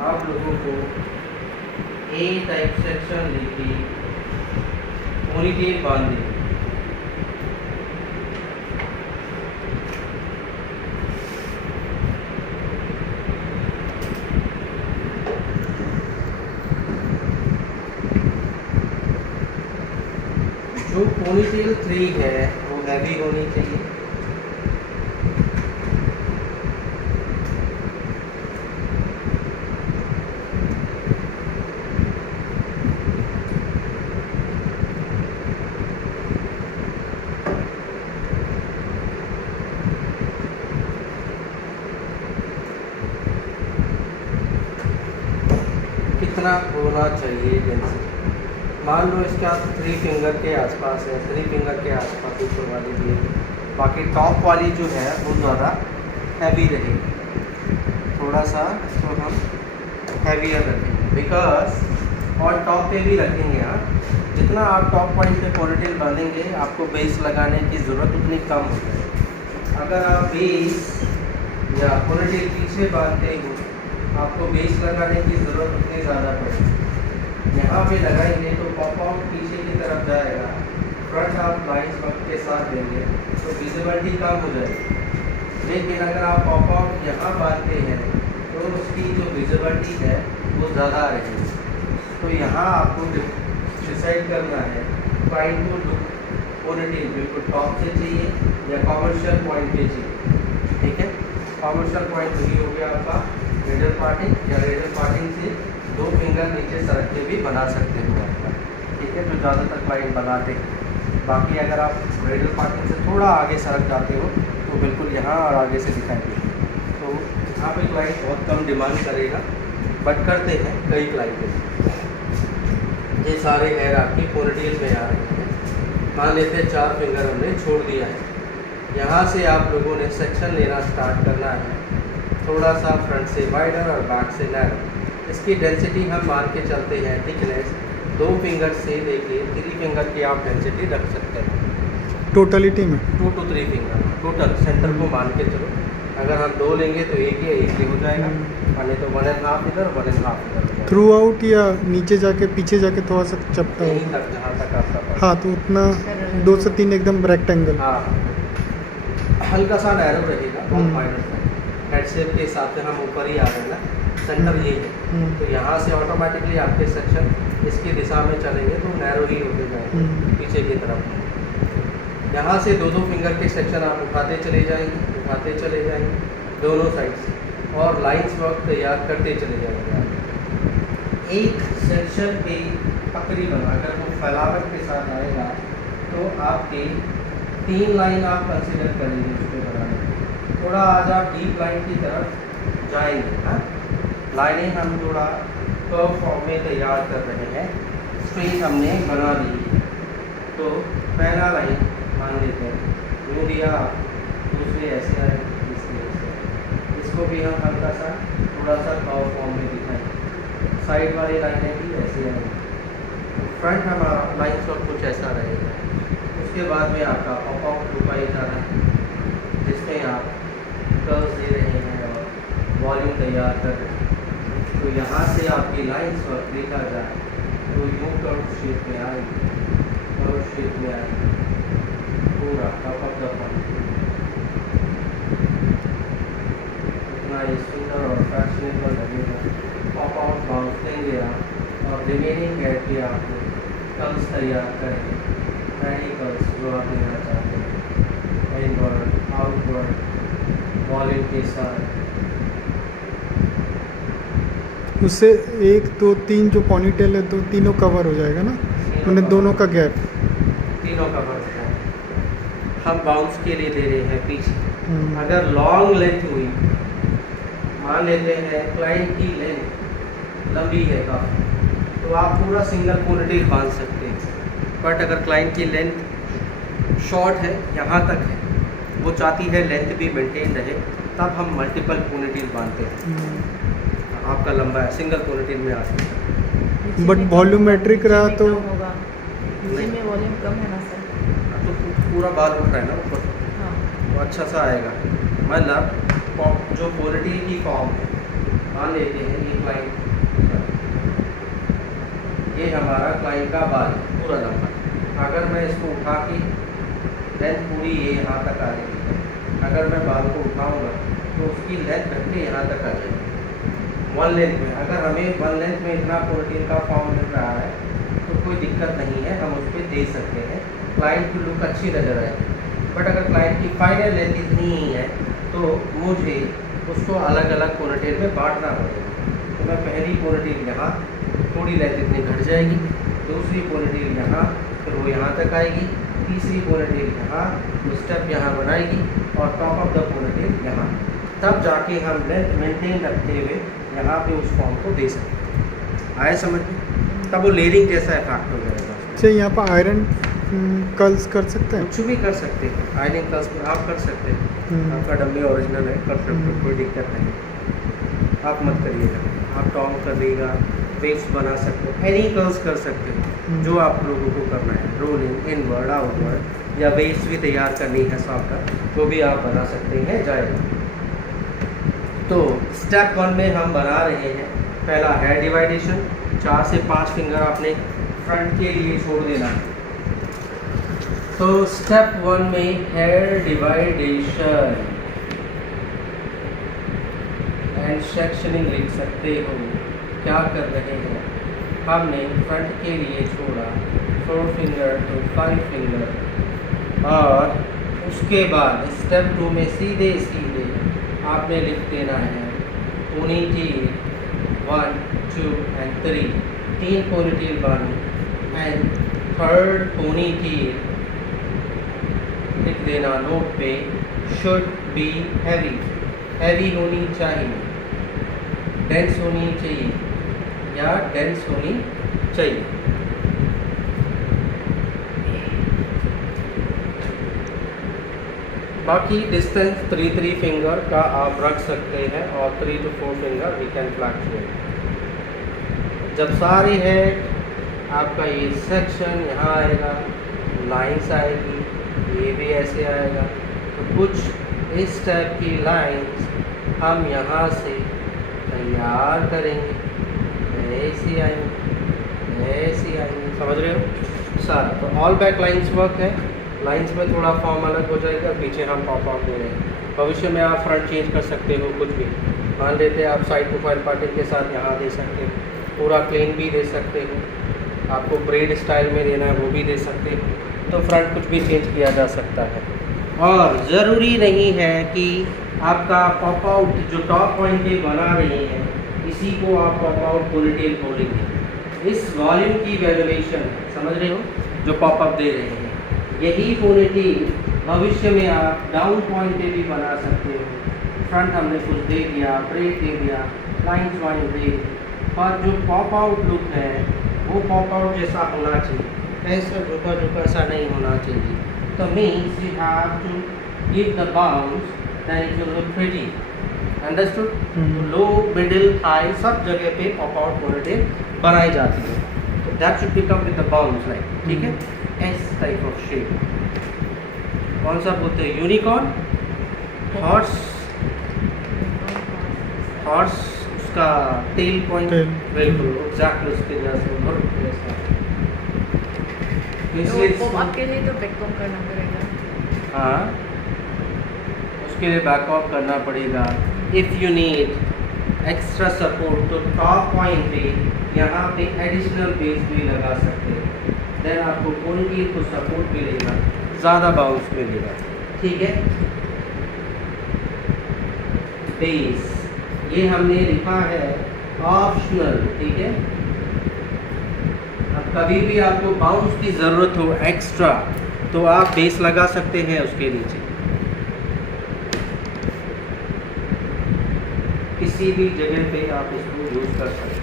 आप लोगों को ए टाइप सेक्शन लेके पोनीटेल बांध देंगे। जो पोनीटेल 3 है वो हैवी होनी चाहिए। कितना होना चाहिए डेंसिटी? मान लो इसका 3 फिंगर के आसपास है, 3 फिंगर के आसपास ऊपर वाली भी है, बाकी टॉप वाली जो है वो ज़्यादा हैवी रहेगी। थोड़ा सा इसको हम हैवियर रखेंगे बिकॉज और टॉप पे भी रखेंगे आप। जितना आप टॉप पॉइंट पे पोनीटेल बांधेंगे आपको बेस लगाने की ज़रूरत उतनी कम हो जाएगी। अगर आप बेस या पोनीटेल पीछे बांधते हो आपको बेस लगाने की ज़रूरत उतनी ज़्यादा पड़ेगी। यहाँ पे लगाएंगे तो पॉप आउट पीछे की तरफ जाएगा, फ्रंट आप लाइन्स वक्त के साथ देंगे तो विजिबिलिटी कम हो जाएगी। लेकिन अगर आप पॉप आउट यहाँ बांधते हैं तो उसकी जो विजिबिलिटी है वो ज़्यादा रहेगी। तो यहाँ आपको डिसाइड करना है क्लाइंट को लुक पोनीटेल बिल्कुल टॉप से चाहिए या कॉमर्शियल पॉइंट पे चाहिए। ठीक है, कॉमर्शियल पॉइंट वही हो गया आपका रेडियल पार्टिंग, या रेडियल पार्टिंग से 2 फिंगर नीचे सरक के भी बना सकते हो आपका। ठीक है, जो ज़्यादातर क्लाइंट बनाते हैं। बाकी अगर आप रेडियल पार्टिंग से थोड़ा आगे सरक जाते हो तो बिल्कुल यहाँ और आगे से दिखाई देगी। तो यहाँ पे क्लाइंट बहुत कम डिमांड करेगा बट करते हैं कई क्लाइंट। ये सारे हेयर आपकी पोनीटेल में आ रहे हैं। मान लेते हैं 4 फिंगर हमने छोड़ दिया है। यहाँ से आप लोगों ने सेक्शन लेना स्टार्ट करना है, थोड़ा सा फ्रंट से वाइडर और बैक से नैरो। इसकी डेंसिटी हम मान के चलते हैं थिकनेस 2 फिंगर से लेके 3 फिंगर की आप डेंसिटी रख सकते हैं। टोटलिटी में 2 to 3 फिंगर टोटल सेंटर को मान के चलो। अगर हम 2 लेंगे तो एक ही हो जाएगा, और नहीं तो 1.5 इधर 1.5 इधर। थ्रू आउट या नीचे जाके पीछे जाके थोड़ा सा चपटा यहीं होगा। तक जहाँ तक आपका हाँ, तो उतना 2 से 3 एकदम रेक्टेंगल। हाँ, हल्का सा नैरो रहेगा, बहुत माइनर है। हेड शेप के हिसाब से हम ऊपर ही आ रहे हैं ना, सेंटर ये है। तो यहाँ से ऑटोमेटिकली आपके सेक्शन इसकी दिशा में चलेंगे तो नैरो ही होते जाएंगे पीछे की तरफ। यहाँ से 2-2 फिंगर के सेक्शन आप उठाते चले जाएंगे दोनों साइड से, और लाइंस वर्क तैयार करते चले जाएंगे आप। एक सेक्शन पे तकरीबन अगर वो फैलावट के साथ आएगा तो आपके 3 लाइन आप कंसिडर करेंगे उसको बनाने। थोड़ा आज आप डीप लाइन की तरफ जाएंगे। हाँ, लाइनें हम थोड़ा कर्व फॉर्म में तैयार कर रहे हैं। स्ट्रेट हमने बना ली है तो पहला लाइन मान लेते हैं, वो दिया दूसरे ऐसे आए, तीसरे ऐसे। इसको भी हम हल्का सा थोड़ा सा कर्व फॉर्म में दिखाएंगे। साइड वाली लाइनें भी ऐसे आएंगी। फ्रंट हमारा लाइन का कुछ ऐसा रहेगा। उसके बाद में आपका पॉप आउट रुपाई जा रहा है जिसमें आप कर्व्स दे रहे हैं और वॉल्यूम तैयार कर रहे हैं। तो यहाँ से आपकी लाइन्स पर देखा जाए तो यूँ कर्व शेप में आएगी, कर्व शेप में आएगी पूरा टॉप ऑफ द पॉइंट। इतना ये सुंदर और फैशनेबल लगेगा। पॉप आउट बाउंस देंगे आप और रिमेनिंग हेयर के आप कर्व्स तैयार करेंगे। पैडी कर्व्स जो आप लेना चाहते हैं, इनवर्ड आउटवर्ड वॉल्यूम के साथ। उससे 1 2 3 जो पॉनीटेल है तो तीनों कवर हो जाएगा ना, उन्हें दोनों का गैप तीनों कवर हो जाएगा। हम बाउंस के लिए दे रहे हैं पीछे। अगर लॉन्ग लेंथ हुई, मान लेते हैं क्लाइंट की लेंथ लंबी है काफ़ी, तो आप पूरा सिंगल पोनीटेल बांध सकते हैं। बट अगर क्लाइंट की लेंथ शॉर्ट है, यहाँ तक है, वो चाहती है लेंथ भी मेंटेन रहे, तब हम मल्टीपल पोनीटेल बांधते हैं। आपका लंबा है, सिंगल पोनीटेल में आ सकता है। बट वॉल्यूमेट्रिक रहा तो होगा, नीचे में वॉल्यूम कम है ना सर, तो पूरा बाल उठ रहा है ना ऊपर, हाँ तो अच्छा सा आएगा। मतलब जो पोनीटेल की फॉर्म है मान लेते हैं ये क्लाइंट, ये हमारा क्लाइंट का बाल पूरा लंबा। अगर मैं इसको उठा के लेंथ पूरी ये यहाँ तक आ रही है, अगर मैं बाल को उठाऊंगा तो उसकी लेंथ घट के यहाँ तक आ जाएगी वन लेंथ में। अगर हमें वन लेंथ में इतना प्रोटीन का फॉर्म मिल रहा है तो कोई दिक्कत नहीं है, हम उस पर दे सकते हैं, क्लाइंट की लुक अच्छी नज़र आएगी। बट अगर क्लाइंट की फाइनल लेंथ इतनी ही है तो मुझे उसको अलग अलग पोनीटेल में बांटना पड़ेगा। तो मैं पहली पोनीटेल यहाँ, थोड़ी लेंथ इतनी घट जाएगी, दूसरी पोनीटेल यहाँ, फिर वो यहाँ तक आएगी, तीसरी पोनीटेल यहाँ, तो स्टेप यहाँ बनाएगी और टॉप ऑफ द पोनीटेल यहाँ, तब जाके हम लेंथ मेंटेन रखते हुए यहाँ पे उस फॉर्म को दे सकते हैं। आए समझ में? तब वो लेयरिंग जैसा इफेक्ट हो जाएगा। अच्छा, यहाँ पर आयरन कर्ल्स कर सकते हैं? कुछ भी कर सकते हैं, आयरन कर्ल्स आप कर सकते हैं, आपका डम्मी ओरिजिनल है, कर सकते हो, कोई दिक्कत नहीं। आप मत करिएगा, आप टॉम करिएगा, वेव्स बना सकते हो, एनी कर्ल्स कर सकते हो जो आप लोगों को करना है, रोलिंग, इनवर्ड, आउटवर्ड, या वेव्स भी तैयार करनी है सॉफ्ट, वो भी आप बना सकते हैं, जाएगा। तो स्टेप 1 में हम बना रहे हैं, पहला हेयर डिवाइडेशन, 4 से 5 फिंगर आपने फ्रंट के लिए छोड़ देना है। तो स्टेप 1 में हेयर डिवाइडेशन एंड सेक्शनिंग लिख सकते हो। क्या कर रहे हैं, हमने फ्रंट के लिए छोड़ा 4 फिंगर to 5 फिंगर, और उसके बाद स्टेप 2 में सीधे सीधे आपने लिख देना है पोनीटेल 1, 2 and 3, 3 पोनीटेल बन, एंड थर्ड पोनीटेल लिख देना नोट पे, शुड बी हैवी, हैवी होनी चाहिए, डेंस होनी चाहिए या डेंस होनी चाहिए। बाकी डिस्टेंस 3 फिंगर का आप रख सकते हैं और 3 to 4 finger we can fluctuate. जब सारे है आपका ये सेक्शन यहाँ आएगा, लाइंस आएगी, ये भी ऐसे आएगा, तो कुछ इस टाइप की लाइंस हम यहाँ से तैयार करेंगे, ऐसी आएंगे, ऐसी आएंगे, समझ रहे हो सारा। तो ऑल बैक लाइंस वर्क है, लाइंस में थोड़ा फॉर्म अलग हो जाएगा, पीछे हम पॉप आउट दे रहे हैं। भविष्य में आप फ्रंट चेंज कर सकते हो, कुछ भी मान लेते हैं आप साइड प्रोफाइल पार्टिंग के साथ यहाँ दे सकते हो, पूरा प्लेन भी दे सकते हो, आपको ब्रेड स्टाइल में देना है वो भी दे सकते हो, तो फ्रंट कुछ भी चेंज किया जा सकता है। और ज़रूरी नहीं है कि आपका पॉप आउट जो टॉप पॉइंट पे बना रहे हैं इसी को आप पॉप आउट पोनीटेल बोलेंगे। इस वॉल्यूम की वैल्यूएशन है, समझ रहे हो, जो पॉप अप दे रहे हैं यही पोनीटेल भविष्य में आप डाउन पॉइंट पे भी बना सकते हो। फ्रंट हमने कुछ दे दिया, ब्रेड दे दिया, लाइन्स वाइन दे, पर जो पॉप आउट लुक है वो पॉप आउट जैसा होना चाहिए, ऐसा झुका झुका ऐसा नहीं होना चाहिए। तो means you have to give the bounce that it will look pretty, understood. तो लो, मिडिल, हाई सब जगह पे पॉप आउट पोनीटेल बनाई जाती है, तो that should become with the bounce like, ठीक है, एस टाइप ऑफ शेप। कौन सा बोलते हैं, यूनिकॉर्न, हॉर्स, हॉर्स उसका टेल पॉइंट, बिल्कुल एग्जैक्टली उसके जैसे तो आपके लिए तो बैककॉम करना पड़ेगा। हाँ, उसके लिए बैकअप करना पड़ेगा। If you need extra support तो टॉप पॉइंट पे यहाँ पे एडिशनल बेस भी लगा सकते हैं, देन आपको पोनीटेल को सपोर्ट मिलेगा, ज़्यादा बाउंस मिलेगा, ठीक है। बेस ये हमने लिखा है ऑप्शनल, ठीक है। अब कभी भी आपको बाउंस की ज़रूरत हो एक्स्ट्रा तो आप बेस लगा सकते हैं उसके नीचे, किसी भी जगह पे आप इसको यूज़ कर सकते हैं।